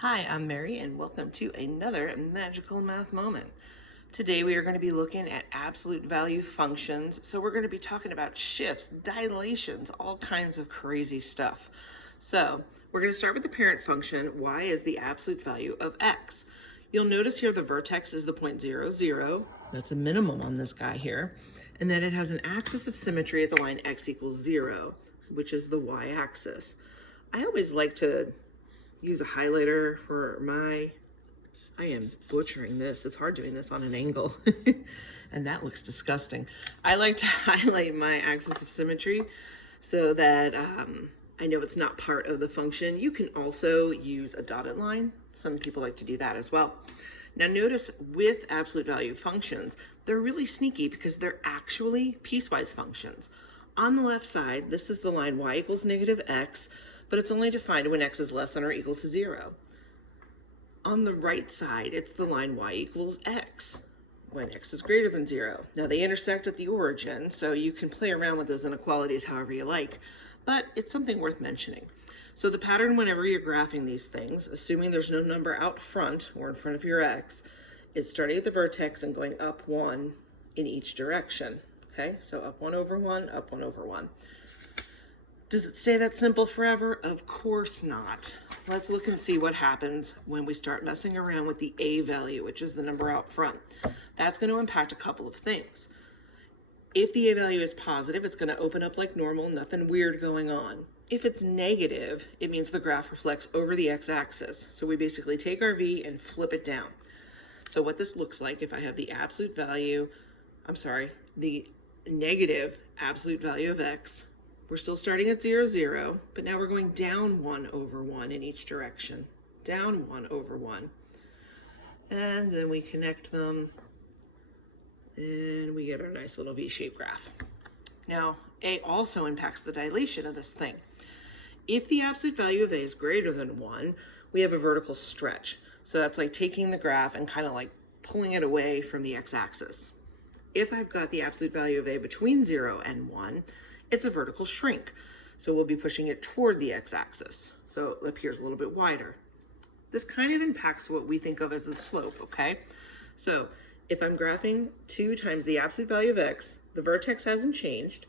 Hi, I'm Mary, and welcome to another magical math moment. Today we are going to be looking at absolute value functions. So we're going to be talking about shifts, dilations, all kinds of crazy stuff. So we're going to start with the parent function. Y is the absolute value of x. You'll notice here the vertex is the point 0, 0. That's a minimum on this guy here. And then it has an axis of symmetry at the line x equals 0, which is the y-axis. I always like to use a highlighter for I am butchering this. It's hard doing this on an angle. And that looks disgusting. I like to highlight my axis of symmetry so that I know it's not part of the function. You can also use a dotted line. Some people like to do that as well. Now notice with absolute value functions, they're really sneaky because they're actually piecewise functions. On the left side, this is the line y equals negative x, but it's only defined when x is less than or equal to 0. On the right side, it's the line y equals x when x is greater than 0. Now they intersect at the origin, so you can play around with those inequalities however you like, but it's something worth mentioning. So the pattern whenever you're graphing these things, assuming there's no number out front or in front of your x, is starting at the vertex and going up 1 in each direction. Okay, so up 1 over 1, up 1 over 1. Does it stay that simple forever? Of course not. Let's look and see what happens when we start messing around with the a value, which is the number out front. That's going to impact a couple of things. If the a value is positive, it's going to open up like normal, nothing weird going on. If it's negative, it means the graph reflects over the x-axis. So we basically take our v and flip it down. So what this looks like, if I have the absolute value, the negative absolute value of x, we're still starting at 0, 0, but now we're going down 1 over 1 in each direction. Down 1 over 1. And then we connect them, and we get our nice little V-shaped graph. Now, a also impacts the dilation of this thing. If the absolute value of a is greater than 1, we have a vertical stretch. So that's like taking the graph and kind of like pulling it away from the x-axis. If I've got the absolute value of a between 0 and 1, it's a vertical shrink. So we'll be pushing it toward the x-axis. So it appears a little bit wider. This kind of impacts what we think of as the slope, okay? So if I'm graphing 2 times the absolute value of x, the vertex hasn't changed.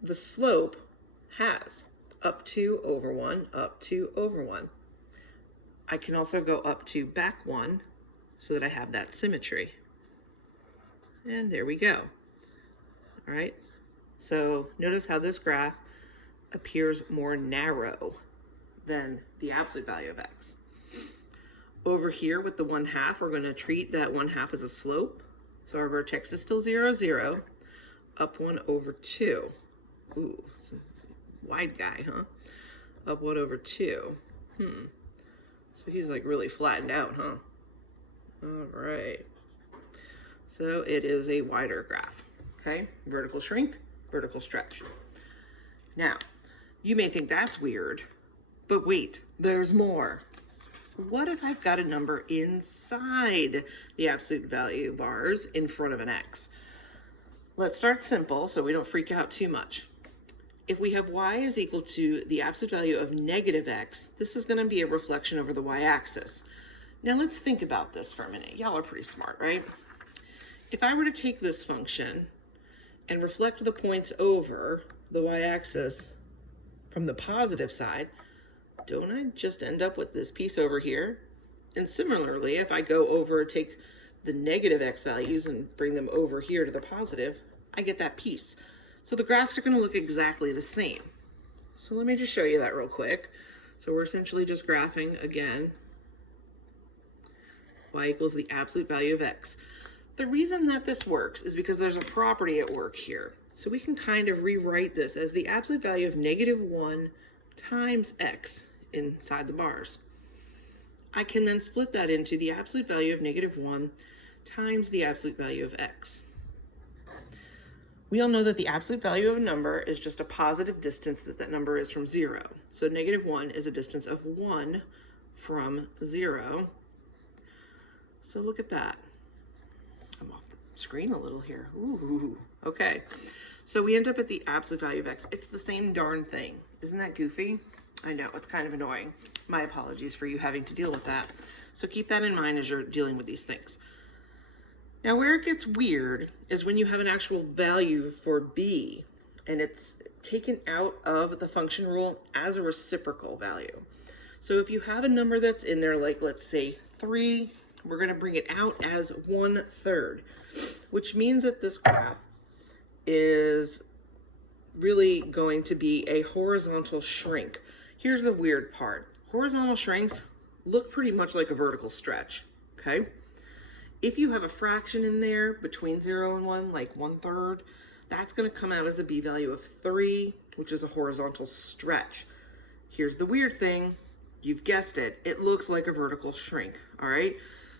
The slope has. Up 2 over 1, up 2 over 1. I can also go up 2 back 1 so that I have that symmetry. And there we go. All right. So notice how this graph appears more narrow than the absolute value of x. Over here with the 1/2, we're going to treat that 1/2 as a slope. So our vertex is still 0, 0, up 1 over 2. Ooh, wide guy, huh? Up 1 over 2. So he's like really flattened out, huh? All right. So it is a wider graph, okay? Vertical shrink, vertical stretch. Now, you may think that's weird, but wait, there's more. What if I've got a number inside the absolute value bars in front of an x? Let's start simple so we don't freak out too much. If we have y is equal to the absolute value of negative x, this is going to be a reflection over the y-axis. Now let's think about this for a minute. Y'all are pretty smart, right? If I were to take this function and reflect the points over the y-axis from the positive side, don't I just end up with this piece over here? And similarly, if I go over, take the negative x values and bring them over here to the positive, I get that piece. So the graphs are going to look exactly the same. So let me just show you that real quick. So we're essentially just graphing, again, y equals the absolute value of x. The reason that this works is because there's a property at work here. So we can kind of rewrite this as the absolute value of -1 times x inside the bars. I can then split that into the absolute value of -1 times the absolute value of x. We all know that the absolute value of a number is just a positive distance that number is from 0. So -1 is a distance of 1 from 0. So look at that. I'm off the screen a little here. Ooh, okay. So we end up at the absolute value of x. It's the same darn thing. Isn't that goofy? I know, it's kind of annoying. My apologies for you having to deal with that. So keep that in mind as you're dealing with these things. Now, where it gets weird is when you have an actual value for b, and it's taken out of the function rule as a reciprocal value. So if you have a number that's in there, like let's say 3, we're going to bring it out as 1/3, which means that this graph is really going to be a horizontal shrink. Here's the weird part. Horizontal shrinks look pretty much like a vertical stretch, okay? If you have a fraction in there between 0 and 1, like 1/3, that's going to come out as a b value of 3, which is a horizontal stretch. Here's the weird thing. You've guessed it. It looks like a vertical shrink, all right?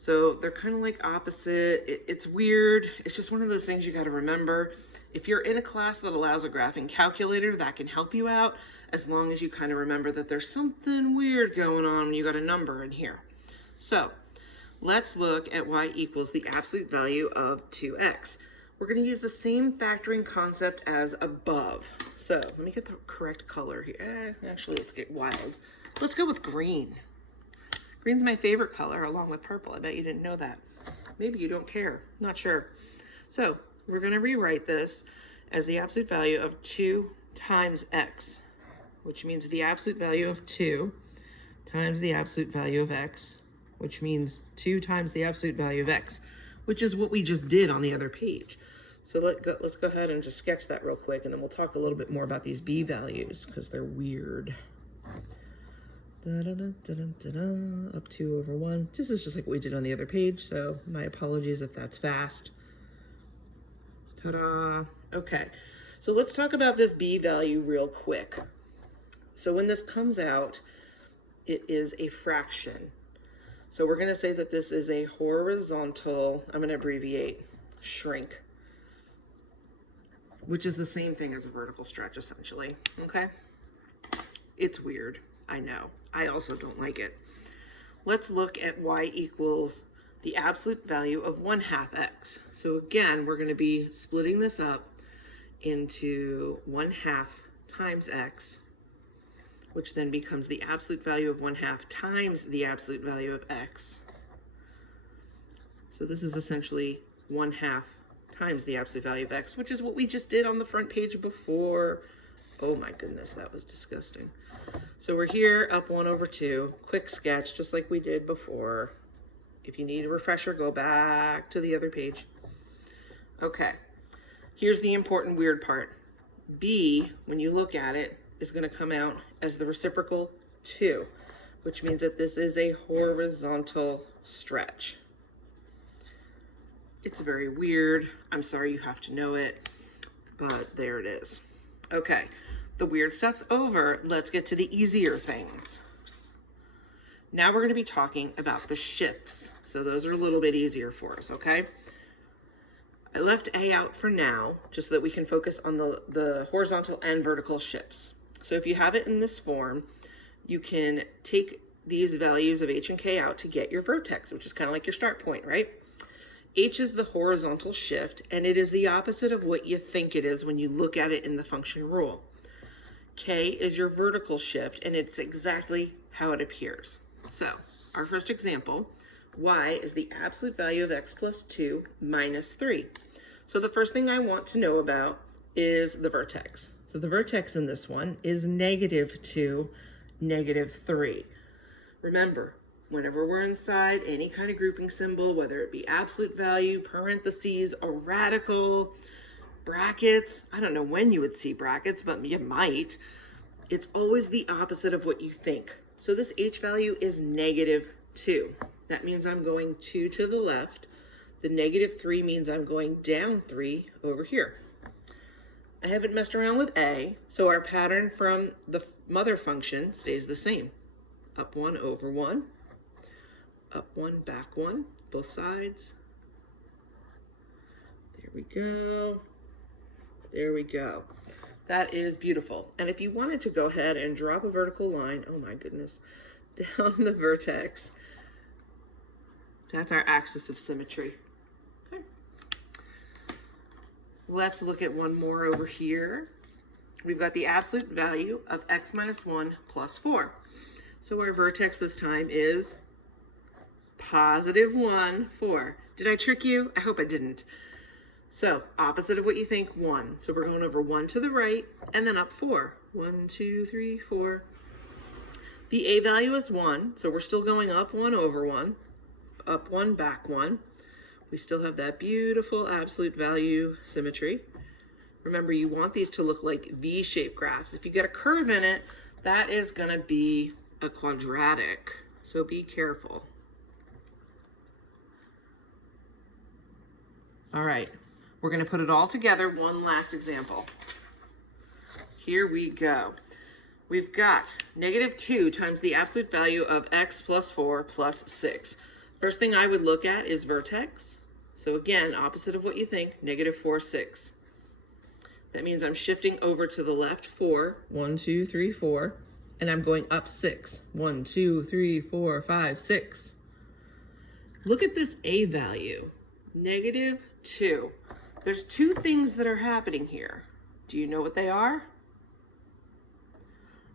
So they're kind of like opposite. It's weird. It's just one of those things you got to remember. If you're in a class that allows a graphing calculator, that can help you out, as long as you kind of remember that there's something weird going on when you got a number in here. So let's look at y equals the absolute value of 2x. We're going to use the same factoring concept as above. So let me get the correct color here. Actually, let's get wild. Let's go with green. Green's my favorite color, along with purple. I bet you didn't know that. Maybe you don't care. Not sure. So we're going to rewrite this as the absolute value of 2 times x, which means the absolute value of 2 times the absolute value of x, which means 2 times the absolute value of x, which is what we just did on the other page. So let's go ahead and just sketch that real quick, and then we'll talk a little bit more about these b values, because they're weird. Up 2 over 1. This is just like what we did on the other page, so my apologies if that's fast. Ta-da! Okay, so let's talk about this b value real quick. So when this comes out, it is a fraction. So we're going to say that this is a horizontal, I'm going to abbreviate, shrink, which is the same thing as a vertical stretch, essentially, okay? It's weird, I know. I also don't like it. Let's look at y equals the absolute value of 1/2 x. So again, we're going to be splitting this up into 1/2 times x, which then becomes the absolute value of 1/2 times the absolute value of x. So this is essentially 1/2 times the absolute value of x, which is what we just did on the front page before. Oh my goodness, that was disgusting. So we're here, up 1 over 2, quick sketch, just like we did before. If you need a refresher, go back to the other page. Okay, here's the important weird part. B, when you look at it, is going to come out as the reciprocal 2, which means that this is a horizontal stretch. It's very weird. I'm sorry you have to know it, but there it is. Okay, the weird stuff's over. Let's get to the easier things. Now we're going to be talking about the shifts. So those are a little bit easier for us, okay? I left A out for now, just so that we can focus on the horizontal and vertical shifts. So if you have it in this form, you can take these values of h and k out to get your vertex, which is kind of like your start point, right? H is the horizontal shift, and it is the opposite of what you think it is when you look at it in the function rule. K is your vertical shift, and it's exactly how it appears. So, our first example, y is the absolute value of x plus 2 minus 3. So the first thing I want to know about is the vertex. So the vertex in this one is -2, -3. Remember, whenever we're inside any kind of grouping symbol, whether it be absolute value, parentheses, or radical, brackets, I don't know when you would see brackets, but you might, it's always the opposite of what you think. So this h value is -2. That means I'm going 2 to the left. The -3 means I'm going down 3 over here. I haven't messed around with a, so our pattern from the mother function stays the same. Up 1 over 1, up 1, back 1, both sides. There we go. There we go. That is beautiful. And if you wanted to go ahead and drop a vertical line, oh my goodness, down the vertex, that's our axis of symmetry. Okay. Let's look at one more over here. we've got the absolute value of x minus 1 plus 4. So our vertex this time is positive 1, 4. Did I trick you? I hope I didn't. So opposite of what you think, 1. So we're going over 1 to the right and then up 4. 1, 2, 3, 4. The a value is 1, so we're still going up 1 over 1, up 1, back 1. We still have that beautiful absolute value symmetry. Remember, you want these to look like V-shaped graphs. If you get a curve in it, that is going to be a quadratic, so be careful. All right, we're going to put it all together. One last example. Here we go. We've got negative 2 times the absolute value of x plus 4 plus 6. First thing I would look at is vertex. So again, opposite of what you think, negative 4, 6. That means I'm shifting over to the left 4, 1, 2, 3, 4, and I'm going up 6, 1, 2, 3, 4, 5, 6. Look at this a value, negative 2. There's two things that are happening here. Do you know what they are?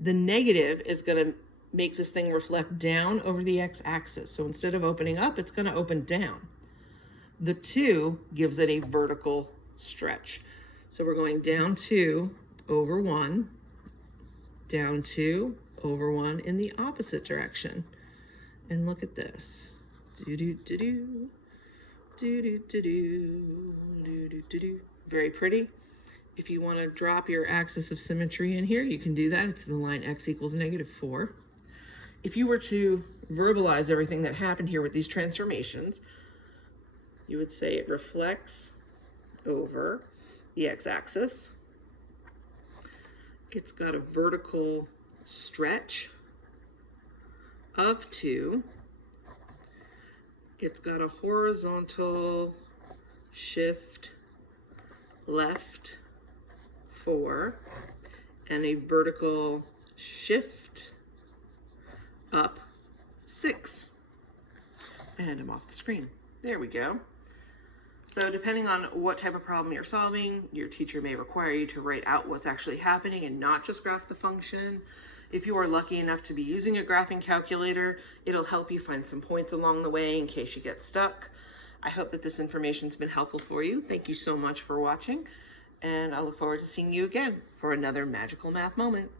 The negative is going to make this thing reflect down over the x-axis. So instead of opening up, it's going to open down. The 2 gives it a vertical stretch. So we're going down 2 over 1, down 2 over 1 in the opposite direction. And look at this. Do-do-do-do, do-do-do-do, do-do-do-do. Very pretty. If you want to drop your axis of symmetry in here, you can do that. It's the line x equals negative 4. If you were to verbalize everything that happened here with these transformations, you would say it reflects over the x-axis. It's got a vertical stretch of 2. It's got a horizontal shift left 4 and a vertical shift up 6. And I'm off the screen. There we go. So depending on what type of problem you're solving, your teacher may require you to write out what's actually happening and not just graph the function. If you are lucky enough to be using a graphing calculator, it'll help you find some points along the way in case you get stuck. I hope that this information's been helpful for you. Thank you so much for watching, and I look forward to seeing you again for another magical math moment.